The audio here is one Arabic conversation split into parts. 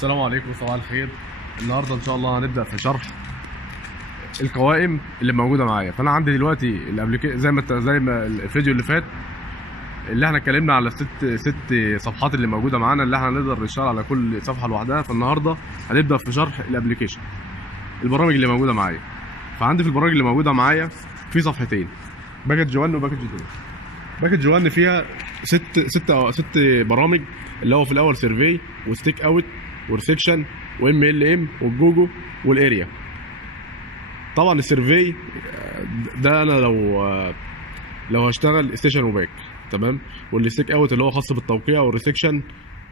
السلام عليكم، صباح الخير. النهارده ان شاء الله هنبدا في شرح القوائم اللي موجوده معايا. فانا عندي دلوقتي زي ما الفيديو اللي فات اللي احنا اتكلمنا على ست صفحات اللي موجوده معانا، اللي احنا نقدر نشتغل على كل صفحه لوحدها. فالنهارده هنبدا في شرح الابلكيشن، البرامج اللي موجوده معايا. فعندي في البرامج اللي موجوده معايا في صفحتين، باكج 1 وباكج 2. باكج 1 فيها ست برامج، اللي هو في الاول سيرفي وستيك اوت وريسكشن وام ال ام والجوجو والاريا. طبعا السيرفي ده انا لو هشتغل ستيشن وباك، تمام. والستيك اوت اللي هو خاص بالتوقيع، والريسكشن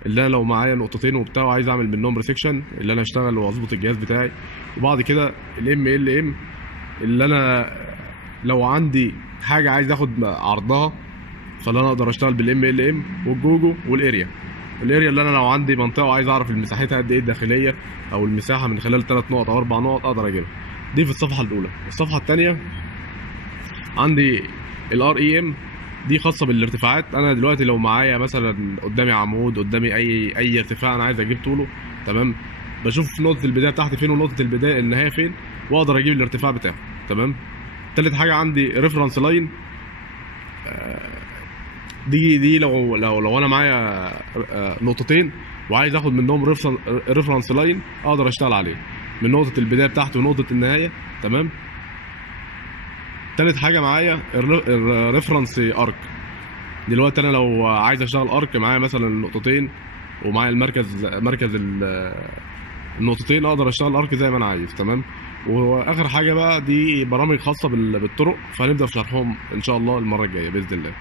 اللي انا لو معايا نقطتين وبتاع وعايز اعمل منهم ريسكشن اللي انا اشتغل واظبط الجهاز بتاعي. وبعد كده الام ال ام اللي انا لو عندي حاجه عايز اخد عرضها، فانا اقدر اشتغل بالام ال ام والجوجو والاريا. الاريا اللي انا لو عندي منطقه وعايز اعرف مساحتها قد ايه الداخليه، او المساحه من خلال 3 نقط او 4 نقط، اقدر اجيبها. دي في الصفحه الاولى. الصفحه الثانيه عندي الار اي ام، دي خاصه بالارتفاعات. انا دلوقتي لو معايا مثلا قدامي عمود، قدامي اي ارتفاع انا عايز اجيب طوله، تمام، بشوف نقطه البدايه بتاعتي فين ونقطه البدايه النهايه فين، واقدر اجيب الارتفاع بتاعه، تمام. تالت حاجه عندي ريفرنس لاين. دي لو انا معايا نقطتين وعايز اخد منهم ريفرنس لاين، اقدر اشتغل عليه من نقطه البدايه بتاعته ونقطه النهايه، تمام. تالت حاجه معايا الريفرنس ارك. دلوقتي انا لو عايز اشتغل ارك معايا مثلا نقطتين ومعايا مركز النقطتين، اقدر اشتغل ارك زي ما انا عايز، تمام. واخر حاجه بقى دي برامج خاصه بالطرق، فهنبدا في شرحهم ان شاء الله المره الجايه باذن الله.